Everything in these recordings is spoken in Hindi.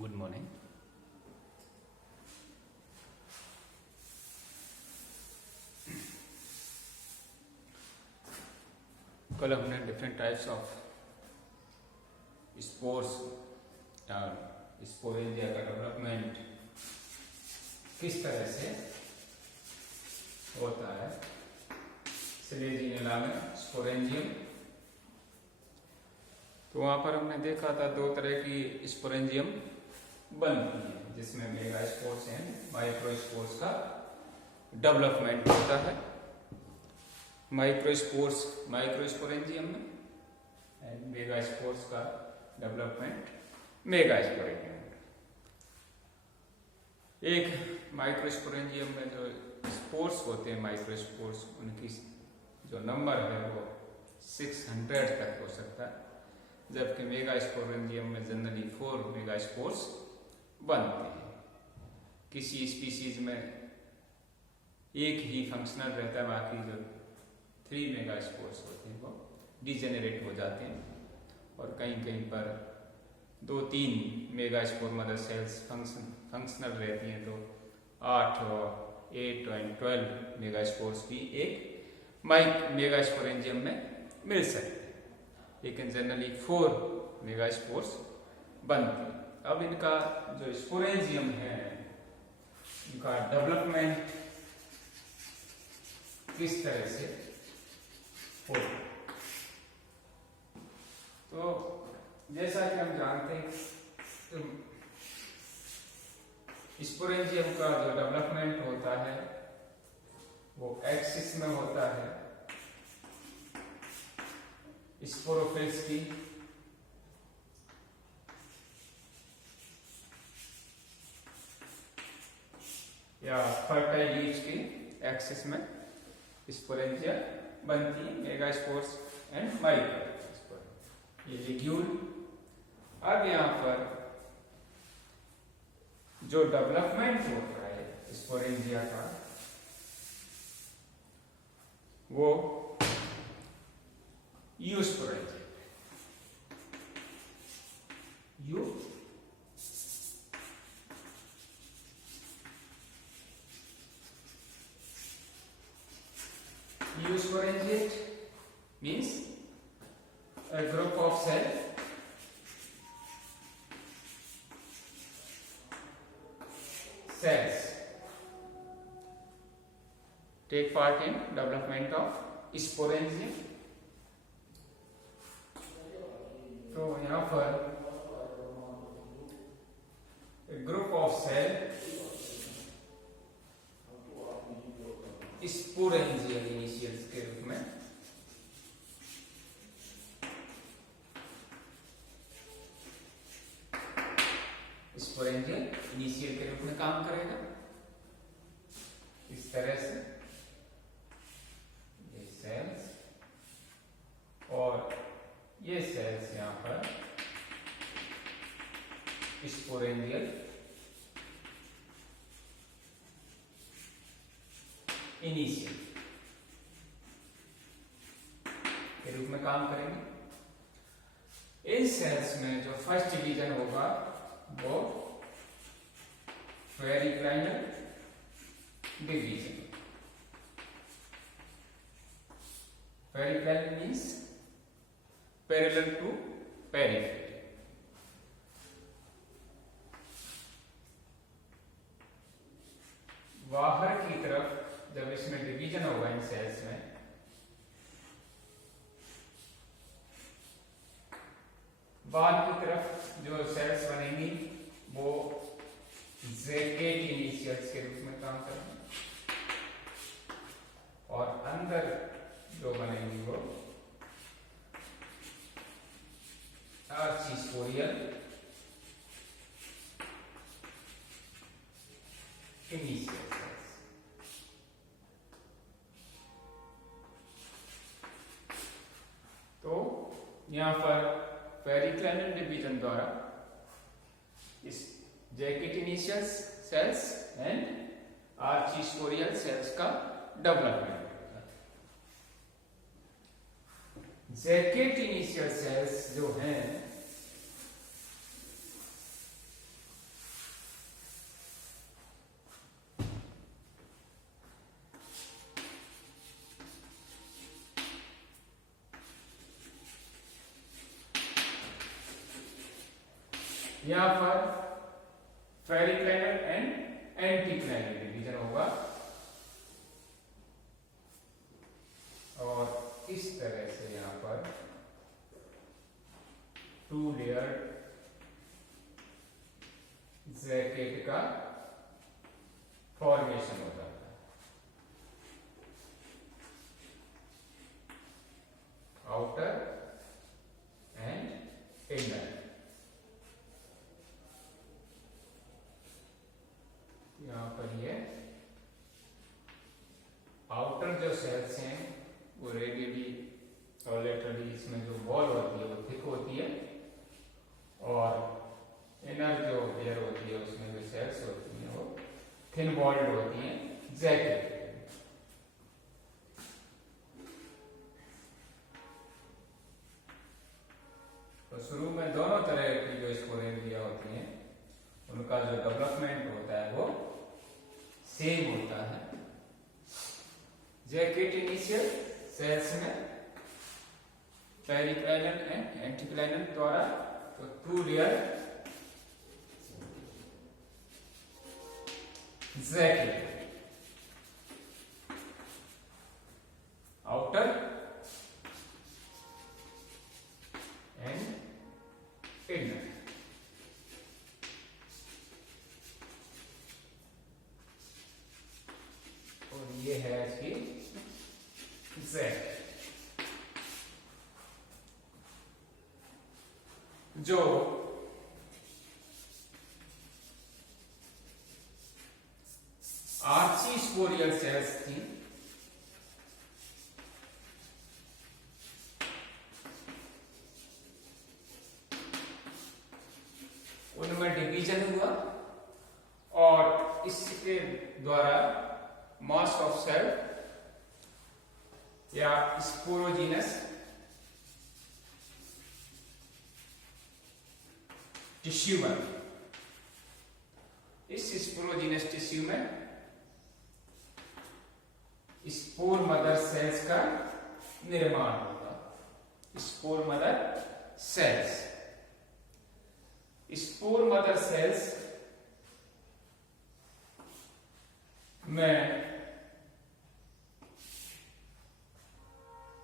Good morning. कल हमने डिफरेंट टाइप्स ऑफ स्पोर्स या स्पोरेंजिया का डेवलपमेंट किस तरह से होता है, सिलेजिनेला में स्पोरेंजियम। तो वहां पर हमने देखा था दो तरह की स्पोरेंजियम बनती है, जिसमें मेगास्पोर्स एंड माइक्रोस्पोर्स का डेवलपमेंट होता है। माइक्रोस्पोर्स माइक्रोस्पोरेंजियम में एंड मेगास्पोर्स का डेवलपमेंट मेगास्पोरेंजियम में। एक माइक्रोस्पोरेंजियम में जो स्पोर्स होते हैं, माइक्रोस्पोर्स, उनकी जो नंबर है वो 600 तक हो सकता है, जबकि मेगास्पोरेंजियम में जनरली 4 मेगास्पोर्स बनते हैं। किसी स्पीसीज में एक ही फंक्शनल रहता है, बाकी जो 3 मेगास्पोर्स होते हैं वो डिजेनरेट हो जाते हैं, और कहीं कहीं पर 2-3 मेगास्पोर मदर सेल्स फंक्शनल रहती हैं, तो 8 और 12 मेगास्पोर्स भी एक मेगास्पोरेंजियम में मिल सकते हैं, लेकिन जनरली 4 मेगास्पोर्स बनते हैं। अब इनका जो स्पोरेंजियम है, इनका डेवलपमेंट किस तरह से होता है। तो जैसा कि हम जानते हैं, तो स्पोरेंजियम का जो डेवलपमेंट होता है वो एक्सिस में होता है स्पोरोफिल्स की, या फर्टाइल लीव्स की एक्सिस में स्पोरेंजिया बनती है, मेगास्पोर्स एंड माइक्रोस्पोर, ये लिग्यूल। अब यहाँ पर जो डेवलपमेंट होता है स्पोरेंजिया का, वो यूस्पोरेंजिया, Eusporangiate means a group of cells take part in development of sporangium। तो यहाँ पर group of cell sporangial initials के रूप में स्पोरेंजियल इनिशियल के रूप में काम करेगा। इस तरह से ये सेल्स और ये सेल्स यहां पर स्पोरेंजियल इनिशियल के रूप में काम करेंगे। इन सेल्स में जो फर्स्ट डिवीजन होगा वो periclinal division. Periclinal means parallel to periphery. बाहर की तरफ जब इसमें डिवीजन होगा इन सेल्स में, बाहर की तरफ जो सेल्स बनेंगी वो ज़ैकेट इनिशियल्स के रूप में काम करेंगे, और अंदर जो बनेंगी वो आर्चिस्पोरियल इनिशियल। तो यहां पर पेरिक्लाइनल डिवीजन द्वारा इस ज़ैकेट इनिशियल सेल्स एंड आर्चिस्पोरियल सेल्स का डेवलपमेंट होता है। ज़ैकेट इनिशियल सेल्स जो हैं यहाँ पर पेरिक्लाइनल एंड एंटीक्लाइनल डिवीजन होगा और इस तरह से यहाँ पर 2 लेयर जैकेट का फॉर्मेशन होता है। Outer and inner. यहाँ पर ये आउटर जो सेल्स हैं वो रेडियली और लेटरली इसमें जो वॉल होती है वो थिक होती है और इनर जो लेयर होती है उसमें जो सेल्स होती हैं वो थिन वॉल्ड होती हैं जैकेट। तो शुरू में दोनों तरह की जो स्पोरेंजिया होती हैं उनका जो डेवलपमेंट होता है वो सेम होता है। जैकेट इनिशियल सेल्स में पेरिक्लाइनल एंड एंटीक्लाइनल द्वारा तो 2 layer jacket, outer and inner. और ये है इसकी जैकेट जो आर्चीस्पोरियल सेल्स थी उनमें डिवीजन हुआ और इसके द्वारा मास ऑफ सेल या स्पोरोजीनस टिश्यू बना। इस स्पोरोजीनस टिश्यू में स्पोर मदर सेल्स का निर्माण होगा। Spore mother cells, spore mother cells में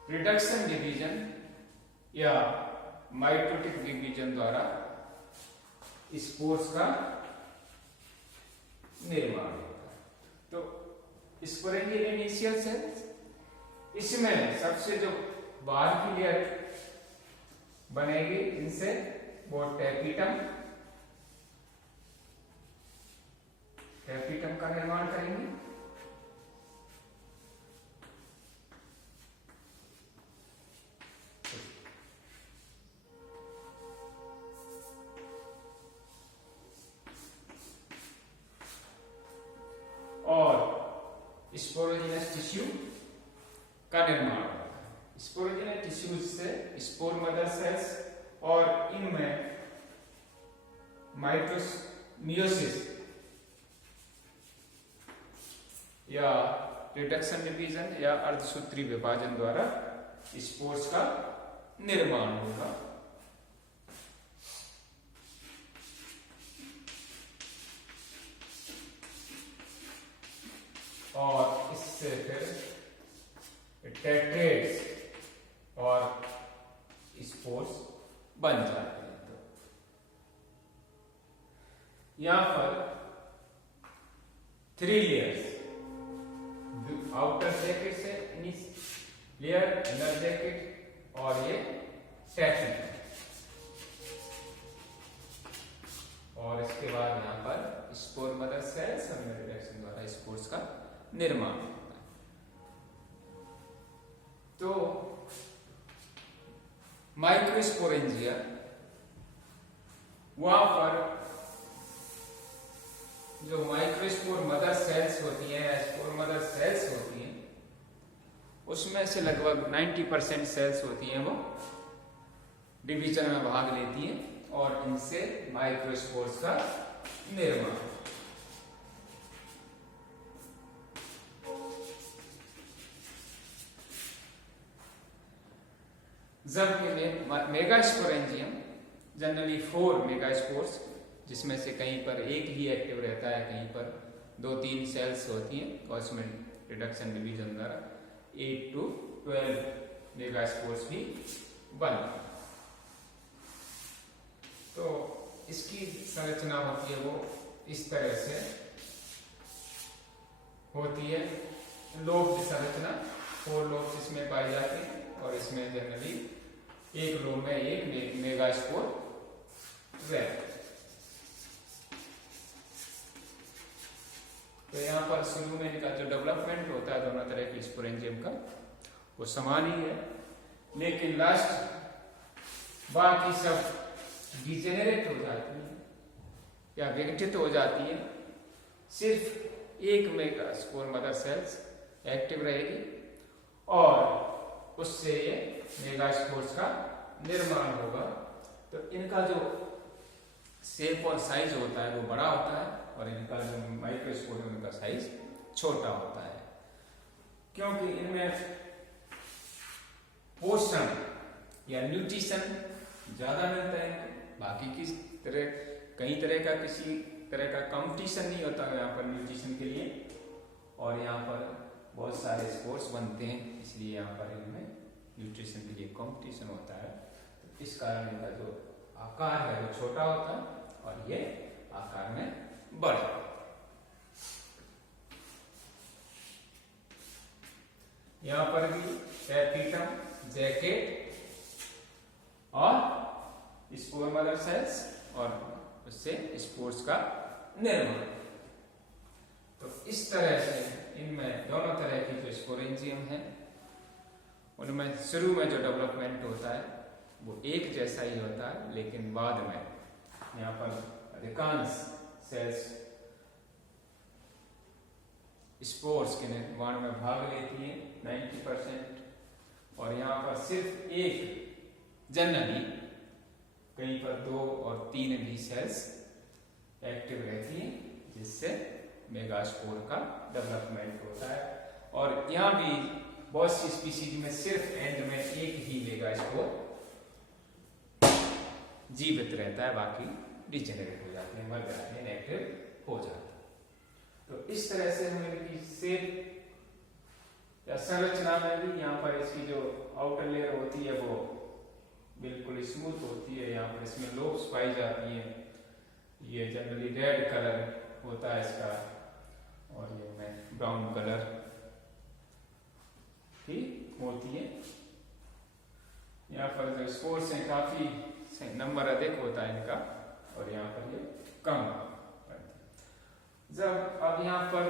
रिडक्शन डिवीजन या माइटोटिक डिवीजन द्वारा स्पोर्स का निर्माण होता है। तो स्पोरेंजियल इनिशियल सेल्स, इसमें सबसे जो बाहर की लेयर बनेगी इनसे वो टैपिटम का निर्माण करेंगे। और स्पोरोजिनस टिश्यू का निर्माण होता है। स्पोरोजिनस टिश्यूज से स्पोर मदर सेल्स और इनमें मियोसिस या रिडक्शन डिवीजन या अर्धसूत्री विभाजन द्वारा स्पोर्स का निर्माण होगा। और इससे फिर टेट्रेड्स और स्पोर्स बन जाते हैं। तो यहां पर 3 लेयर्स, आउटर जैकेट से लेयर, इनर जैकेट और ये टैपिटम, और इसके बाद यहां पर स्पोर मदर सेल्स और रिडक्शन द्वारा स्पोर्स का निर्माण होता है। तो माइक्रोस्पोरेंजिया वहां पर जो माइक्रोस्पोर मदर सेल्स होती हैं या स्पोर मदर सेल्स होती हैं उसमें से लगभग 90% सेल्स होती हैं वो डिवीजन में भाग लेती हैं और इनसे माइक्रोस्पोर्स का निर्माण। जबकि मेगास्पोरेंजियम जनरली 4 मेगास्पोर्स, जिसमें से कहीं पर एक ही एक्टिव रहता है, कहीं पर 2-3 सेल्स होती हैं और उसमें रिडक्शन डिवीजन द्वारा 8 to 12 मेगास्पोर्स भी बनते हैं। तो इसकी संरचना होती है वो इस तरह से होती है, लोब की संरचना 4 लोब्स इसमें पाई जाती है और इसमें जनरली एक लोब में एक मेगास्पोर रहता है। तो यहाँ पर शुरू में इनका जो डेवलपमेंट होता है दोनों तरह के स्पोरेंजियम का वो समान ही है, लेकिन लास्ट बाकी सब डिजेनरेट हो जाती है या विघटित हो जाती है। सिर्फ एक मेगास्पोर मदर सेल्स एक्टिव रहेगी और उससे ये मेगास्पोर्स का निर्माण होगा। तो इनका जो शेप और साइज होता है वो बड़ा होता है और इनका जो माइक्रोस्पोर है उनका साइज छोटा होता है, क्योंकि इनमें पोषण या न्यूट्रिशन ज्यादा मिलता है। बाकी किस तरह कई तरह का किसी तरह का कंपटीशन नहीं होता है यहाँ पर न्यूट्रिशन के लिए, और यहाँ पर बहुत सारे स्पोर्ट्स बनते हैं, इसलिए यहाँ पर इनमें न्यूट्रिशन के लिए कंपटीशन होता है। तो इस कारण इनका जो आकार है वो छोटा होता है और ये आकार में बड़ा। यहाँ पर भी एपिटम, जैकेट और स्पोर मदर सेल्स और उससे स्पोर्स का निर्माण। तो इस तरह से इनमें दोनों तरह की जो स्पोरेंजियम है उनमें शुरू में जो डेवलपमेंट होता है वो एक जैसा ही होता है, लेकिन बाद में यहाँ पर अधिकांश सेल्स स्पोर्स के निर्माण में भाग लेती है 90%, और यहाँ पर सिर्फ एक जनरली कहीं पर 2 और 3 भी सेल्स एक्टिव रहती हैं, जिससे मेगास्पोर का डेवलपमेंट होता है। और यहाँ भी बहुत सी स्पीशीज में सिर्फ एंड में एक ही मेगास्पोर जीवित रहता है, बाकी डिजेनरेट हो जाते हैं, मर जाते हैं, इनएक्टिव हो जाते हैं। तो इस तरह से हम इनकी शेप या संरचना में भी यहाँ पर इसकी जो आउटर लेयर होती है वो बिल्कुल स्मूथ होती है। यहाँ पर इसमें लोब्स पाई जाती हैं, ये जनरली रेड कलर होता है इसका और ये में ब्राउन कलर की होती है। यहाँ पर जो स्पोर्स हैं काफी नंबर अधिक होता है इनका और यहाँ पर ये कम। जब अब यहाँ पर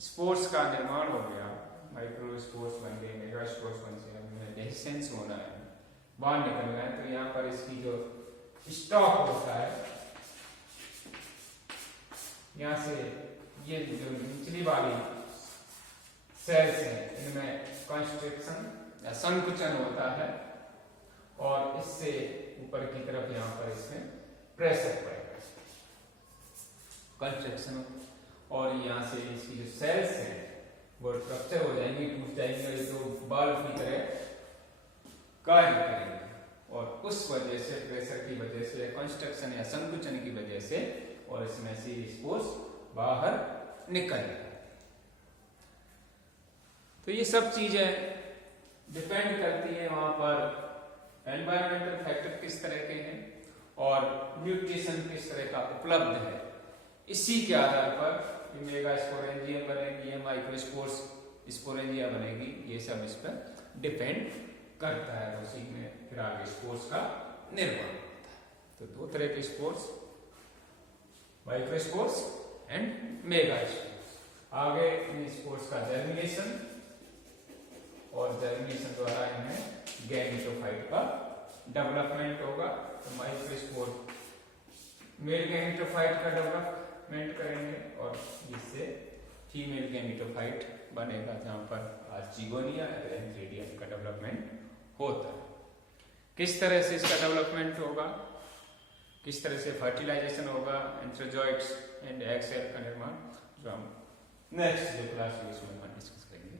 स्पोर्स का निर्माण हो गया, माइक्रो स्पोर्स बन गए, मेगा स्पोर्स बन गए, डेहिसेंस होना है, बाहर निकलना है, तो यहाँ पर इसकी जो स्टॉक होता है यहाँ से ये जो निचली वाली सेल्स हैं इनमें कंस्ट्रक्शन या संकुचन होता है और इससे ऊपर की तरफ यहाँ पर इसमें प्रेशर पड़ेगा, कंस्ट्रक्शन, और यहाँ से इसकी जो सेल्स हैं वो रप्चर हो जाएंगी, टूट जाएंगे और जो बल्ब की तरह कार्य करेंगे और उस वजह से प्रेशर की वजह से कंस्ट्रक्शन या संकुचन की वजह से और इसमें से स्पोर्स बाहर निकल जाए। तो ये सब चीजें डिपेंड करती है वहां पर एनवायरमेंटल फैक्टर किस तरह के हैं और न्यूट्रिशन किस तरह का उपलब्ध है। इसी के आधार पर मेगा स्पोरेंजिया बनेगी या माइक्रोस्पोर्स स्पोरेंजिया बनेगी, ये सब इस पर डिपेंड करता है। उसी में फिर आगे स्पोर्स का निर्माण होता है। तो 2 तरह के spores, microspores and mega spores. आगे इन स्पोर्स का जर्मिनेशन और जर्मिनेशन द्वारा इनमें गैमेटोफाइट का डेवलपमेंट होगा। तो माइक्रोस्पोर मेल गैमेटोफाइट का डेवलपमेंट करेंगे और जिससे फीमेल गैमेटोफाइट बनेगा, जहां पर जीगोनिया एंथ्रेडियम का डेवलपमेंट होता है। किस तरह से इसका डेवलपमेंट होगा, किस तरह से फर्टिलाइजेशन होगा, एंथ्रोजॉइट्स एंड एग सेल का निर्माण, जो हम नेक्स्ट जो क्लास में इसमें डिस्कस करेंगे।